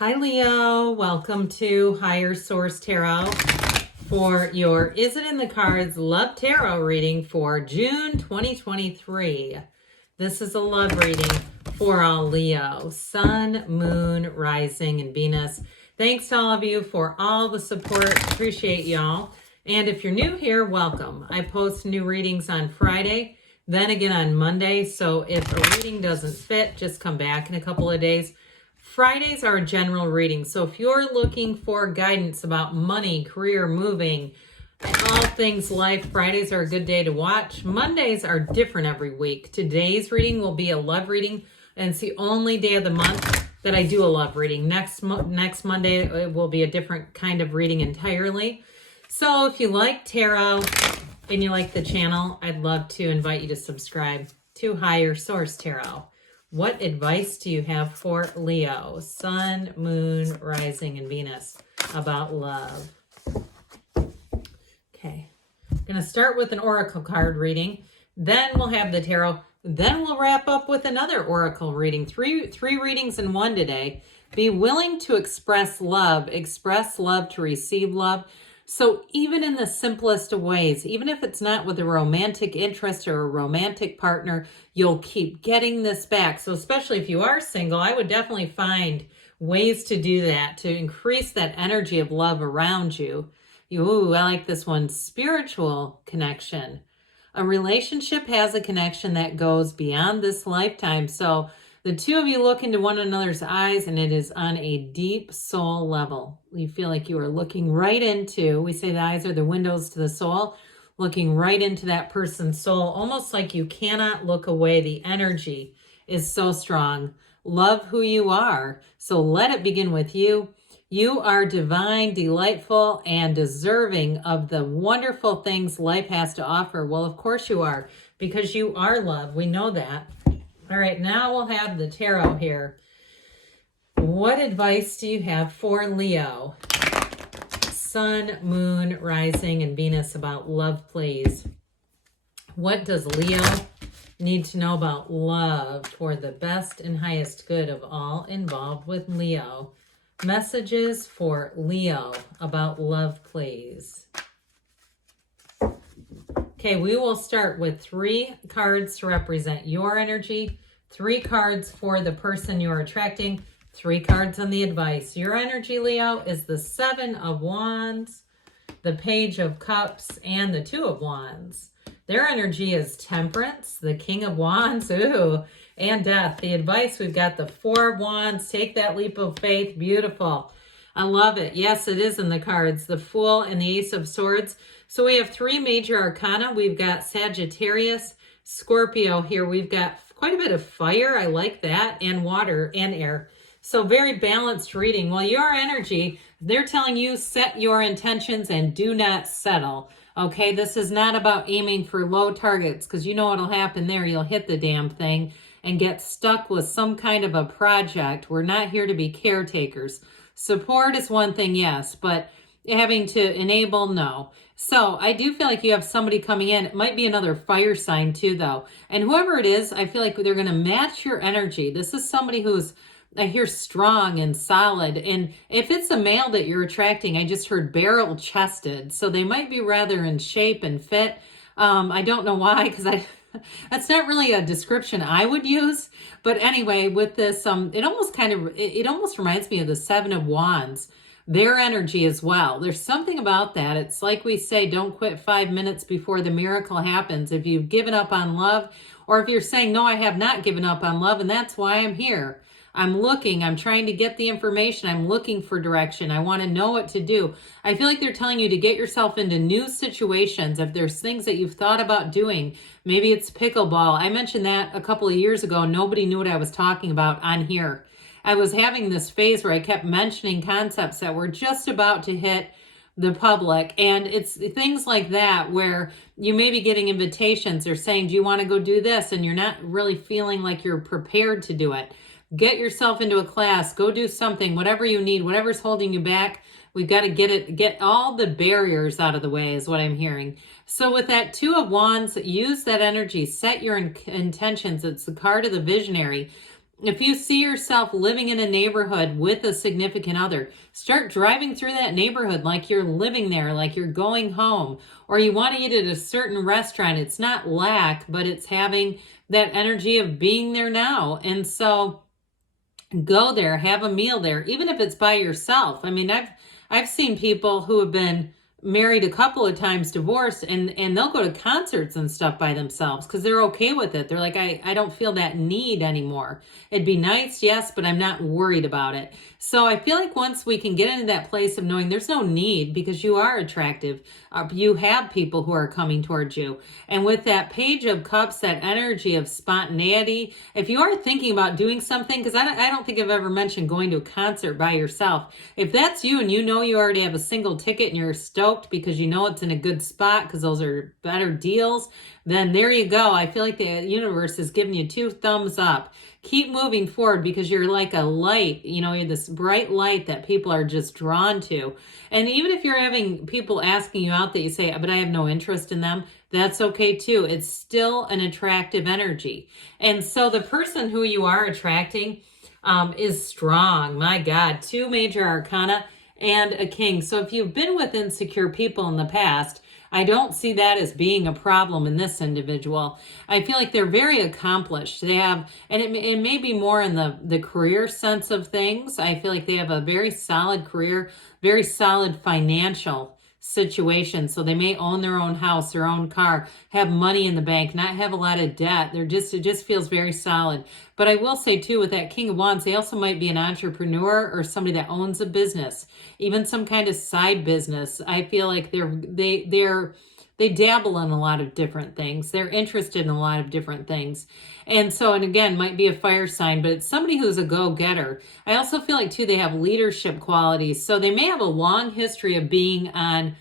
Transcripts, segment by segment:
Hi Leo, welcome to Higher Source Tarot for your Is It in the Cards Love Tarot reading for June 2023. This is a love reading for all Leo, Sun, Moon, Rising, and Venus. Thanks to all of you for all the support. Appreciate y'all. And if you're new here, welcome. I post new readings on Friday, then again on Monday. So if a reading doesn't fit, just come back in a couple of days. Fridays are a general reading, so if you're looking for guidance about money, career, moving, all things life, Fridays are a good day to watch. Mondays are different every week. Today's reading will be a love reading, and it's the only day of the month that I do a love reading. Next Monday, it will be a different kind of reading entirely. So if you like tarot and you like the channel, I'd love to invite you to subscribe to Higher Source Tarot. What advice do you have for Leo, Sun, Moon, Rising, and Venus about love? Okay, I'm going to start with an oracle card reading. Then we'll have the tarot. Then we'll wrap up with another oracle reading. Three readings in one today. Be willing to express love to receive love. So even in the simplest of ways, even if it's not with a romantic interest or a romantic partner, you'll keep getting this back. So especially if you are single, I would definitely find ways to do that, to increase that energy of love around you. Ooh, I like this one. Spiritual connection. A relationship has a connection that goes beyond this lifetime. So the two of you look into one another's eyes, and it is on a deep soul level. You feel like you are looking right into, we say the eyes are the windows to the soul, looking right into that person's soul, almost like you cannot look away. The energy is so strong. Love who you are. So let it begin with you. You are divine, delightful, and deserving of the wonderful things life has to offer. Well, of course you are, because you are love. We know that. All right, now we'll have the tarot here. What advice do you have for Leo, Sun, Moon, Rising, and Venus about love, please? What does Leo need to know about love for the best and highest good of all involved with Leo? Messages for Leo about love, please. Okay, we will start with 3 cards to represent your energy, 3 cards for the person you're attracting, 3 cards on the advice. Your energy, Leo, is the 7 of Wands, the Page of Cups, and the 2 of Wands. Their energy is Temperance, the King of Wands, and Death. The advice, we've got the 4 of Wands. Take that leap of faith. Beautiful. I love it. Yes, it is in the cards. The Fool and the Ace of Swords. So we have 3 major arcana. We've got Sagittarius, Scorpio here. We've got quite a bit of fire. I like that. And water and air. So very balanced reading. Well, your energy, they're telling you set your intentions and do not settle. Okay, this is not about aiming for low targets, because you know what'll happen there. You'll hit the damn thing and get stuck with some kind of a project. We're not here to be caretakers. Support is one thing, yes, but having to enable, no. So I do feel like you have somebody coming in. It might be another fire sign too, though. And whoever it is, I feel like they're going to match your energy. This is somebody who's, I hear, strong and solid. And if it's a male that you're attracting, I just heard barrel chested. So they might be rather in shape and fit. I don't know why, because that's not really a description I would use. But anyway, with this, it almost reminds me of the 7 of Wands. Their energy as well. There's something about that. It's like we say, don't quit 5 minutes before the miracle happens. If you've given up on love, or if you're saying, no, I have not given up on love, and that's why I'm here. I'm looking, I'm trying to get the information, I'm looking for direction, I want to know what to do. I feel like they're telling you to get yourself into new situations. If there's things that you've thought about doing, maybe it's pickleball. I mentioned that a couple of years ago. Nobody knew what I was talking about on here. I was having this phase where I kept mentioning concepts that were just about to hit the public. And it's things like that where you may be getting invitations or saying, do you want to go do this? And you're not really feeling like you're prepared to do it. Get yourself into a class, go do something, whatever you need, whatever's holding you back. We've got to get all the barriers out of the way is what I'm hearing. So with that 2 of Wands, use that energy, set your intentions. It's the card of the visionary. If you see yourself living in a neighborhood with a significant other, start driving through that neighborhood like you're living there, like you're going home, or you want to eat at a certain restaurant. It's not lack, but it's having that energy of being there now. And so go there, have a meal there, even if it's by yourself. I mean, I've seen people who have been married a couple of times, divorced, and they'll go to concerts and stuff by themselves because they're okay with it. They're like, I don't feel that need anymore. It'd be nice, yes, but I'm not worried about it. So I feel like once we can get into that place of knowing there's no need because you are attractive, you have people who are coming towards you. And with that Page of Cups, that energy of spontaneity, if you are thinking about doing something, because I don't think I've ever mentioned going to a concert by yourself. If that's you and you know you already have a single ticket and you're stoked because you know it's in a good spot because those are better deals, then there you go. I feel like the universe is giving you 2 thumbs up. Keep moving forward because you're like a light, you're this bright light that people are just drawn to. And even if you're having people asking you out that you say, but I have no interest in them, that's okay too. It's still an attractive energy. And so the person who you are attracting is strong. My God, 2 major arcana and a king. So if you've been with insecure people in the past, I don't see that as being a problem in this individual. I feel like they're very accomplished. They have, and it may be more in the career sense of things. I feel like they have a very solid career, very solid financial situation. So they may own their own house, their own car, have money in the bank, not have a lot of debt. It just feels very solid. But I will say too, with that King of Wands, they also might be an entrepreneur or somebody that owns a business, even some kind of side business. I feel like they dabble in a lot of different things. They're interested in a lot of different things. And so, and again, might be a fire sign, but it's somebody who's a go-getter. I also feel like too, they have leadership qualities. So they may have a long history of being on,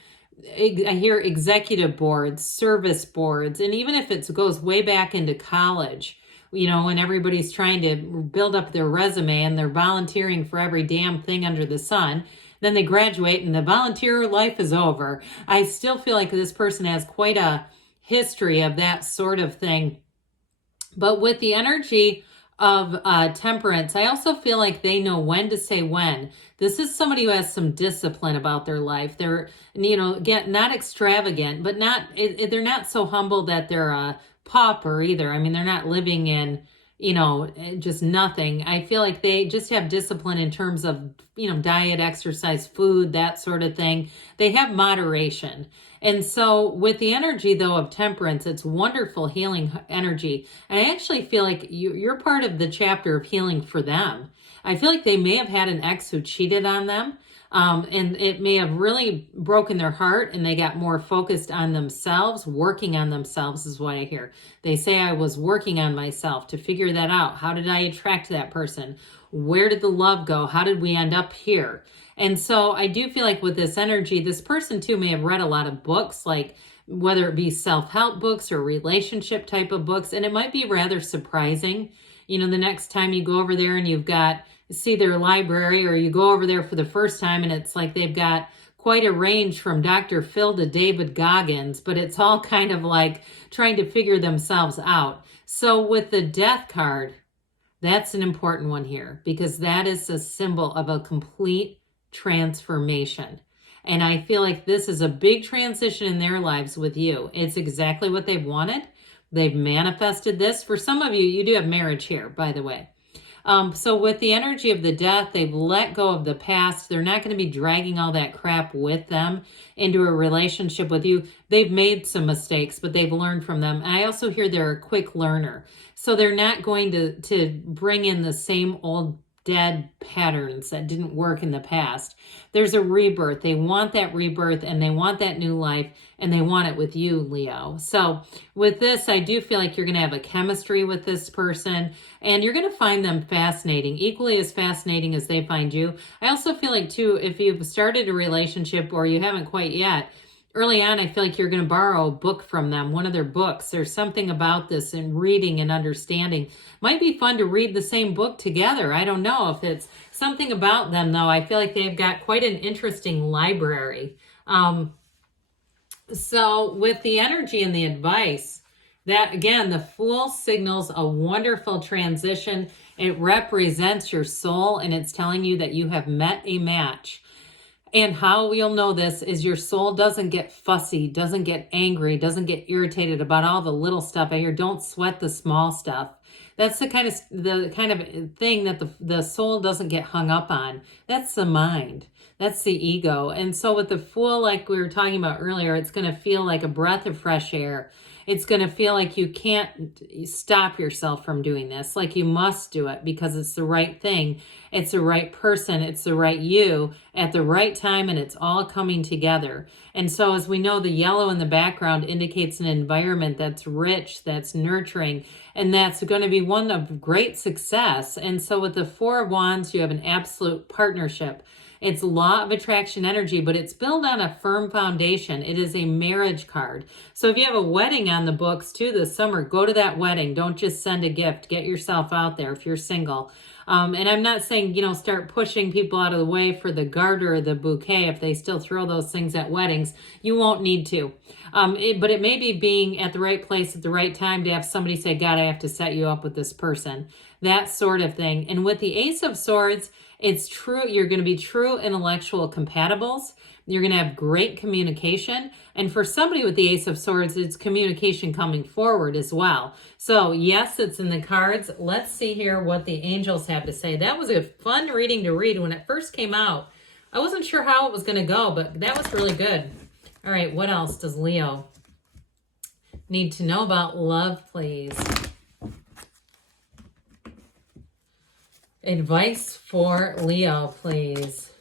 I hear, executive boards, service boards, and even if it goes way back into college, when everybody's trying to build up their resume and they're volunteering for every damn thing under the sun, then they graduate and the volunteer life is over. I still feel like this person has quite a history of that sort of thing. But with the energy of temperance, I also feel like they know when to say when. This is somebody who has some discipline about their life. They're, again, not extravagant, but they're not so humble that they're a pauper either. I mean, they're not living in, just nothing. I feel like they just have discipline in terms of, diet, exercise, food, that sort of thing. They have moderation. And so with the energy, though, of temperance, it's wonderful healing energy. And I actually feel like you're part of the chapter of healing for them. I feel like they may have had an ex who cheated on them. And it may have really broken their heart and they got more focused on themselves. Working on themselves is what I hear. They say, I was working on myself to figure that out. How did I attract that person? Where did the love go? How did we end up here? And so I do feel like with this energy, this person too may have read a lot of books, like whether it be self-help books or relationship type of books. And it might be rather surprising, the next time you go over there and see their library, or you go over there for the first time and it's like they've got quite a range from Dr. Phil to David Goggins, but it's all kind of like trying to figure themselves out. So with the Death card, that's an important one here because that is a symbol of a complete transformation. And I feel like this is a big transition in their lives with you. It's exactly what they've wanted. They've manifested this. For some of you, you do have marriage here, by the way. So with the energy of the Death, they've let go of the past. They're not going to be dragging all that crap with them into a relationship with you. They've made some mistakes, but they've learned from them. And I also hear they're a quick learner. So they're not going to bring in the same old dead patterns that didn't work in the past. There's a rebirth. They want that rebirth and they want that new life and they want it with you, Leo. So with this, I do feel like you're going to have a chemistry with this person and you're going to find them fascinating, equally as fascinating as they find you. I also feel like too, if you've started a relationship or you haven't quite yet, early on, I feel like you're going to borrow a book from them, one of their books. There's something about this in reading and understanding. Might be fun to read the same book together. I don't know if it's something about them, though. I feel like they've got quite an interesting library. So with the energy and the advice, that again, the Fool signals a wonderful transition. It represents your soul, and it's telling you that you have met a match. And how you'll know this is your soul doesn't get fussy, doesn't get angry, doesn't get irritated about all the little stuff. I hear don't sweat the small stuff. That's the kind of thing that the soul doesn't get hung up on. That's the mind. That's the ego. And so with the Fool, like we were talking about earlier, it's going to feel like a breath of fresh air. It's going to feel like you can't stop yourself from doing this, like you must do it because it's the right thing. It's the right person. It's the right you at the right time, and it's all coming together. And so as we know, the yellow in the background indicates an environment that's rich, that's nurturing, and that's going to be one of great success. And so with the Four of Wands, you have an absolute partnership. It's law of attraction energy, but it's built on a firm foundation. It is a marriage card. So if you have a wedding on the books too this summer, go to that wedding. Don't just send a gift. Get yourself out there if you're single. And I'm not saying, start pushing people out of the way for the garter or the bouquet if they still throw those things at weddings. You won't need to. But it may be being at the right place at the right time to have somebody say, God, I have to set you up with this person. That sort of thing. And with the Ace of Swords, it's true. You're going to be true intellectual compatibles. You're going to have great communication. And for somebody with the Ace of Swords, it's communication coming forward as well. So yes, it's in the cards. Let's see here what the angels have to say. That was a fun reading to read. When it first came out, I wasn't sure how it was going to go, but that was really good. All right, what else does Leo need to know about love, please? Advice for Leo, please.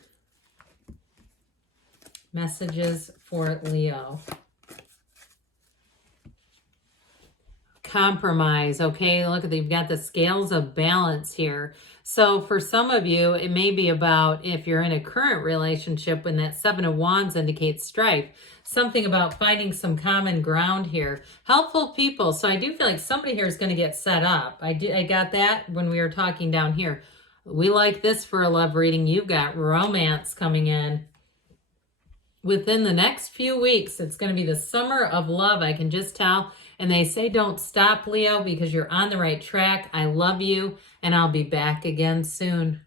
Messages for Leo. Compromise, okay? Look at you've got the scales of balance here. So for some of you, it may be about if you're in a current relationship when that Seven of Wands indicates strife, something about finding some common ground here. Helpful people. So I do feel like somebody here is going to get set up. I got that when we were talking down here. We like this for a love reading. You've got romance coming in. Within the next few weeks, it's going to be the summer of love, I can just tell. And they say don't stop, Leo, because you're on the right track. I love you, and I'll be back again soon.